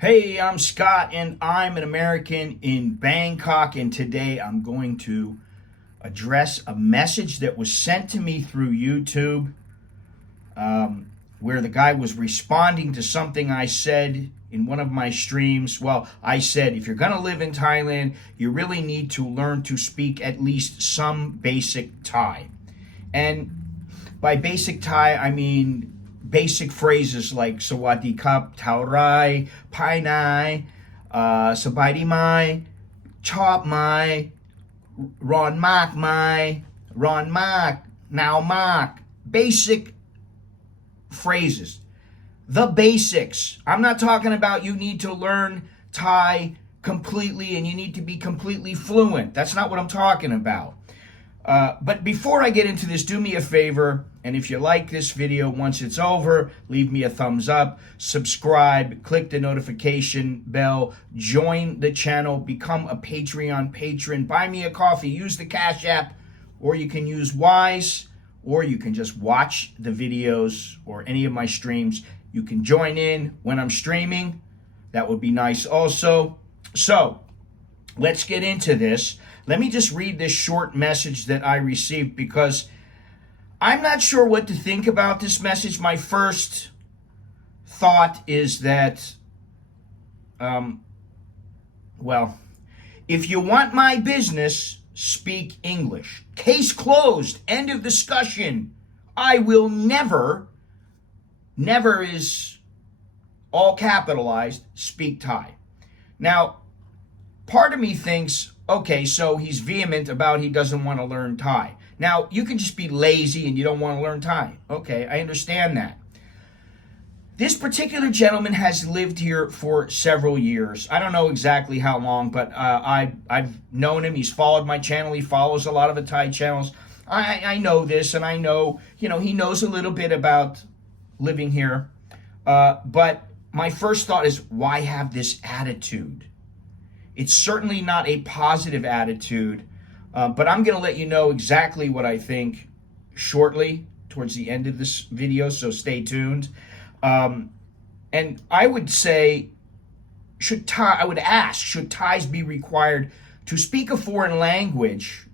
Hey, I'm Scott, and I'm an American in Bangkok, and today I'm going to address a message that was sent to me through YouTube, where the guy was responding to something I said in one of my streams. Well, I said, if you're going to live in Thailand, you really need to learn to speak at least some basic Thai. And by basic Thai, I mean basic phrases like Sawadi Cup, Taurai, Pai Nai, Sabai Mai, Chop Mai, Ron Mak Mai, Ron Mak, Now Mak. Basic phrases. The basics. I'm not talking about you need to learn Thai completely and you need to be completely fluent. That's not what I'm talking about. But before I get into this, do me a favor, and if you like this video, once it's over, leave me a thumbs up, subscribe, click the notification bell, join the channel, become a Patreon patron, buy me a coffee, use the Cash App, or you can use Wise, or you can just watch the videos or any of my streams. You can join in when I'm streaming. That would be nice also. So, let's get into this. Let me just read this short message that I received because I'm not sure what to think about this message. My first thought is that, well, if you want my business, speak English. Case closed. End of discussion. I will never is all capitalized, speak Thai. Now, part of me thinks, okay, so he's vehement about he doesn't want to learn Thai. Now, you can just be lazy and you don't want to learn Thai. Okay, I understand that. This particular gentleman has lived here for several years. I don't know exactly how long, but I've known him. He's followed my channel. He follows a lot of the Thai channels. I know this, and I know, he knows a little bit about living here. But my first thought is, why have this attitude? It's certainly not a positive attitude, but I'm going to let you know exactly what I think shortly towards the end of this video, so stay tuned. And I would say, should Thais be required to speak a foreign language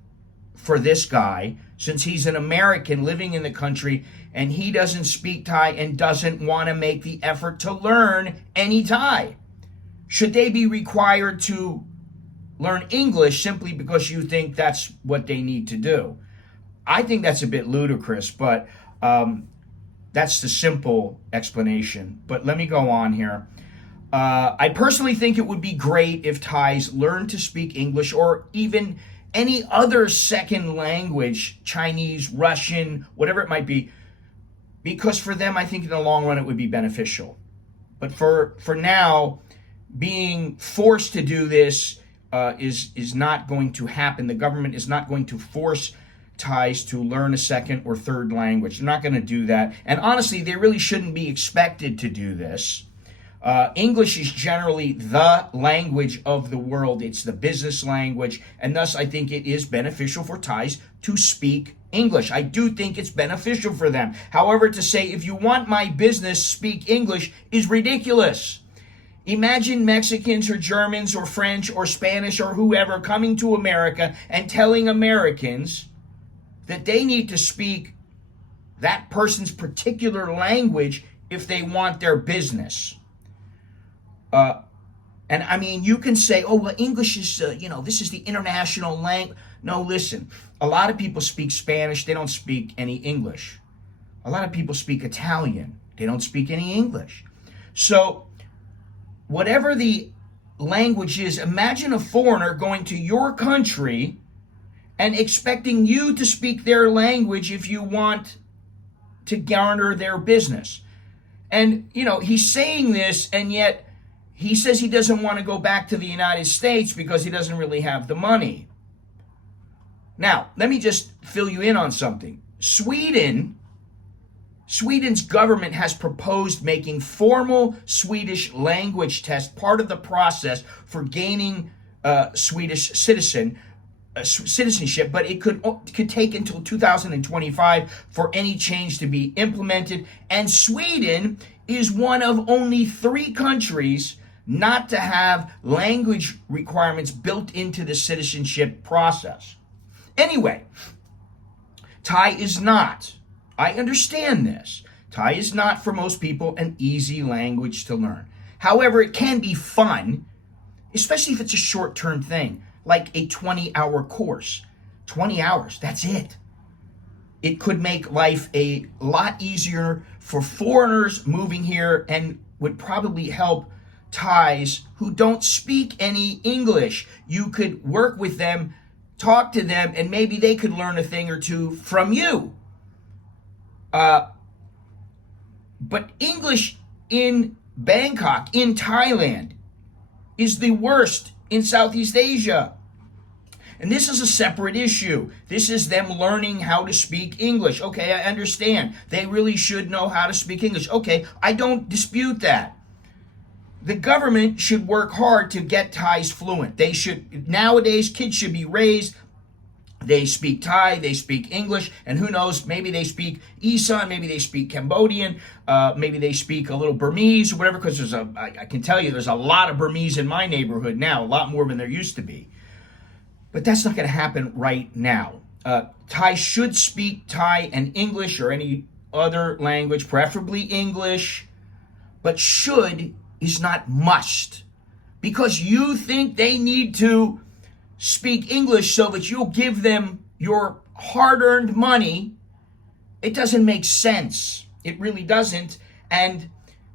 for this guy, since he's an American living in the country and he doesn't speak Thai and doesn't want to make the effort to learn any Thai? Should they be required to learn English simply because you think that's what they need to do? I think that's a bit ludicrous, but that's the simple explanation. But let me go on here. I personally think it would be great if Thais learned to speak English or even any other second language, Chinese, Russian, whatever it might be, because for them, I think in the long run, it would be beneficial. But for now, being forced to do this is not going to happen. The government is not going to force Thais to learn a second or third language. They're not going to do that. And honestly, they really shouldn't be expected to do this. English is generally the language of the world. It's the business language. And thus, I think it is beneficial for Thais to speak English. I do think it's beneficial for them. However, to say, if you want my business, speak English is ridiculous. Imagine Mexicans or Germans or French or Spanish or whoever coming to America and telling Americans that they need to speak that person's particular language if they want their business. And I mean, you can say, oh, well, English is, this is the international language. No, listen, a lot of people speak Spanish. They don't speak any English. A lot of people speak Italian. They don't speak any English. So, whatever the language is, imagine a foreigner going to your country and expecting you to speak their language if you want to garner their business. And, he's saying this, and yet he says he doesn't want to go back to the United States because he doesn't really have the money. Now, let me just fill you in on something. Sweden Sweden's government has proposed making formal Swedish language tests part of the process for gaining Swedish citizenship, but it could take until 2025 for any change to be implemented. And Sweden is one of only 3 countries not to have language requirements built into the citizenship process. Anyway, Thai is not, I understand this, Thai is not for most people an easy language to learn. However, it can be fun, especially if it's a short-term thing, like a 20-hour course. 20 hours, that's it. It could make life a lot easier for foreigners moving here and would probably help Thais who don't speak any English. You could work with them, talk to them, and maybe they could learn a thing or two from you. But English in Bangkok, in Thailand, is the worst in Southeast Asia. And this is a separate issue. This is them learning how to speak English. Okay, I understand. They really should know how to speak English. Okay, I don't dispute that. The government should work hard to get Thais fluent. They should, nowadays, kids should be raised. They speak Thai, they speak English, and who knows, maybe they speak Isan, maybe they speak Cambodian, maybe they speak a little Burmese or whatever, because I can tell you there's a lot of Burmese in my neighborhood now, a lot more than there used to be. But that's not going to happen right now. Thai should speak Thai and English or any other language, preferably English, but should is not must. Because you think they need to speak English so that you'll give them your hard-earned money, it doesn't make sense. It really doesn't. And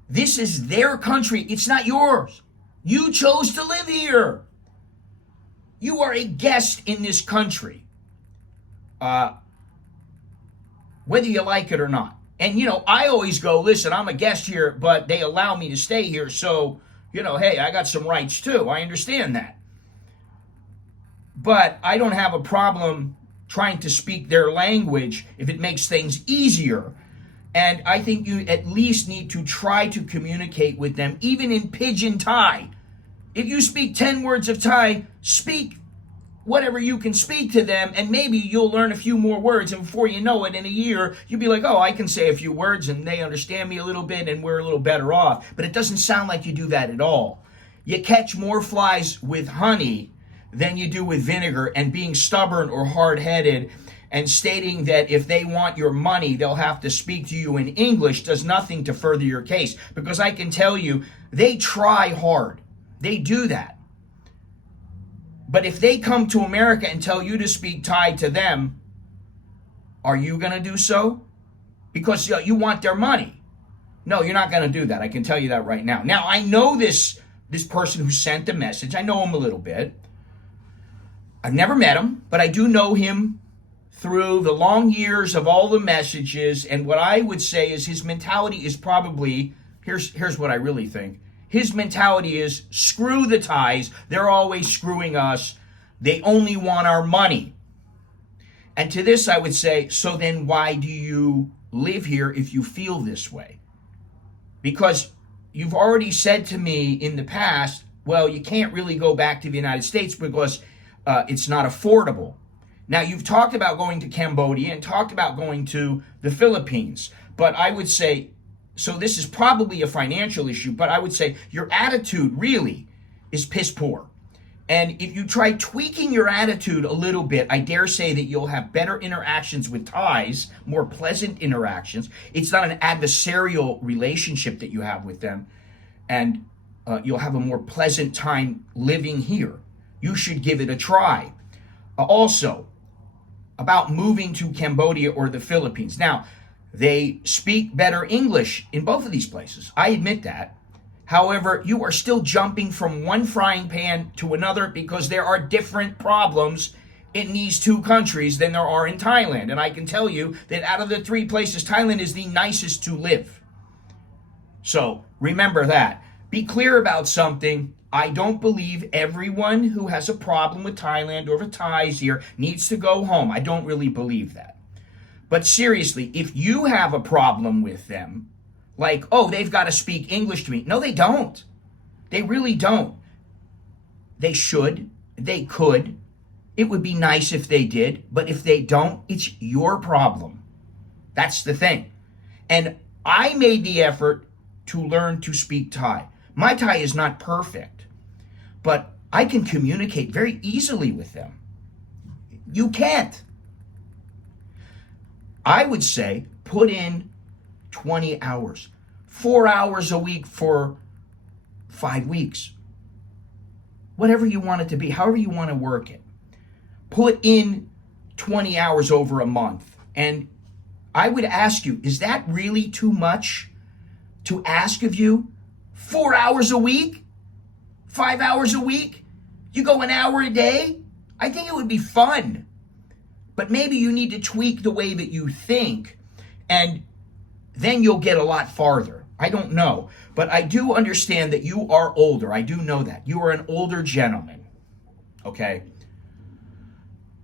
this is their country. It's not yours. You chose to live here. You are a guest in this country, whether you like it or not. And, you know, I always go, listen, I'm a guest here, but they allow me to stay here. So, you know, hey, I got some rights too. I understand that. But I don't have a problem trying to speak their language if it makes things easier. And I think you at least need to try to communicate with them, even in pidgin Thai. If you speak 10 words of Thai, speak whatever you can speak to them, and maybe you'll learn a few more words, and before you know it, in a year, you'll be like, oh, I can say a few words, and they understand me a little bit, and we're a little better off. But it doesn't sound like you do that at all. You catch more flies with honey than you do with vinegar, and being stubborn or hard-headed and stating that if they want your money, they'll have to speak to you in English does nothing to further your case. Because I can tell you, they try hard. They do that. But if they come to America and tell you to speak Thai to them, are you going to do so? Because you want their money. No, you're not going to do that. I can tell you that right now. Now, I know this person who sent the message. I know him a little bit. I've never met him, but I do know him through the long years of all the messages. And what I would say is his mentality is probably, here's what I really think. His mentality is, screw the Thais. They're always screwing us. They only want our money. And to this I would say, so then why do you live here if you feel this way? Because you've already said to me in the past, well, you can't really go back to the United States because it's not affordable. Now, you've talked about going to Cambodia and talked about going to the Philippines. But I would say, so this is probably a financial issue, but I would say your attitude really is piss poor. And if you try tweaking your attitude a little bit, I dare say that you'll have better interactions with Thais, more pleasant interactions. It's not an adversarial relationship that you have with them. And you'll have a more pleasant time living here. You should give it a try. Also, about moving to Cambodia or the Philippines. Now, they speak better English in both of these places. I admit that. However, you are still jumping from one frying pan to another because there are different problems in these two countries than there are in Thailand. And I can tell you that out of the three places, Thailand is the nicest to live. So remember that. Be clear about something. I don't believe everyone who has a problem with Thailand or the Thais here needs to go home. I don't really believe that. But seriously, if you have a problem with them, like, oh, they've got to speak English to me. No, they don't. They really don't. They should. They could. It would be nice if they did. But if they don't, it's your problem. That's the thing. And I made the effort to learn to speak Thai. My Thai is not perfect, but I can communicate very easily with them. You can't. I would say put in 20 hours, 4 hours a week for 5 weeks. Whatever you want it to be, however you want to work it. Put in 20 hours over a month. And I would ask you, is that really too much to ask of you? 4 hours a week? 5 hours a week? You go an hour a day? I think it would be fun. But maybe you need to tweak the way that you think, and then you'll get a lot farther. I don't know. But I do understand that you are older. I do know that. You are an older gentleman. Okay?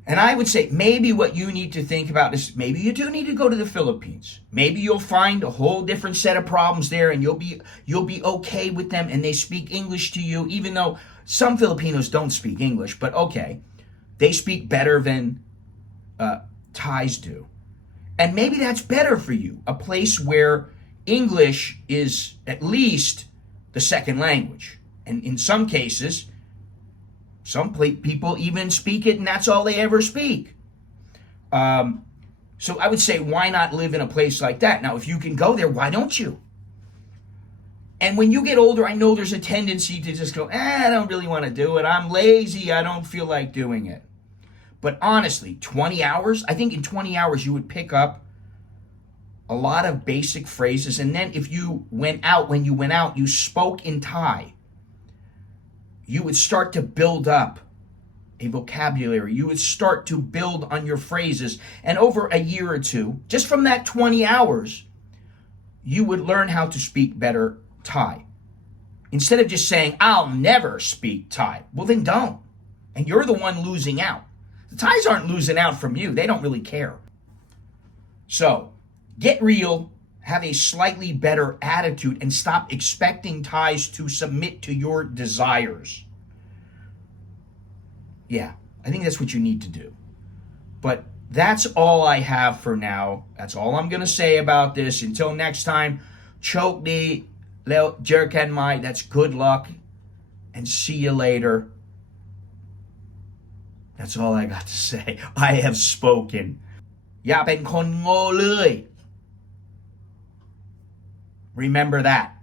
And I would say maybe what you need to think about is maybe you do need to go to the Philippines. Maybe you'll find a whole different set of problems there, and you'll be okay with them, and they speak English to you, even though some Filipinos don't speak English. But okay, they speak better than Thais do. And maybe that's better for you, a place where English is at least the second language. And in some cases, some people even speak it and that's all they ever speak. So I would say, why not live in a place like that? Now, if you can go there, why don't you? And when you get older, I know there's a tendency to just go, I don't really want to do it. I'm lazy. I don't feel like doing it. But honestly, 20 hours, I think in 20 hours you would pick up a lot of basic phrases. And then if you went out, when you went out, you spoke in Thai, you would start to build up a vocabulary. You would start to build on your phrases. And over a year or two, just from that 20 hours, you would learn how to speak better Thai. Instead of just saying, I'll never speak Thai. Well, then don't. And you're the one losing out. The Thais aren't losing out from you. They don't really care. So, get real, have a slightly better attitude, and stop expecting Thais to submit to your desires. Yeah, I think that's what you need to do. But that's all I have for now. That's all I'm going to say about this. Until next time, choke the leo jerkan mai. That's good luck. And see you later. That's all I got to say. I have spoken. อย่าเป็นคนโง่เลย Remember that.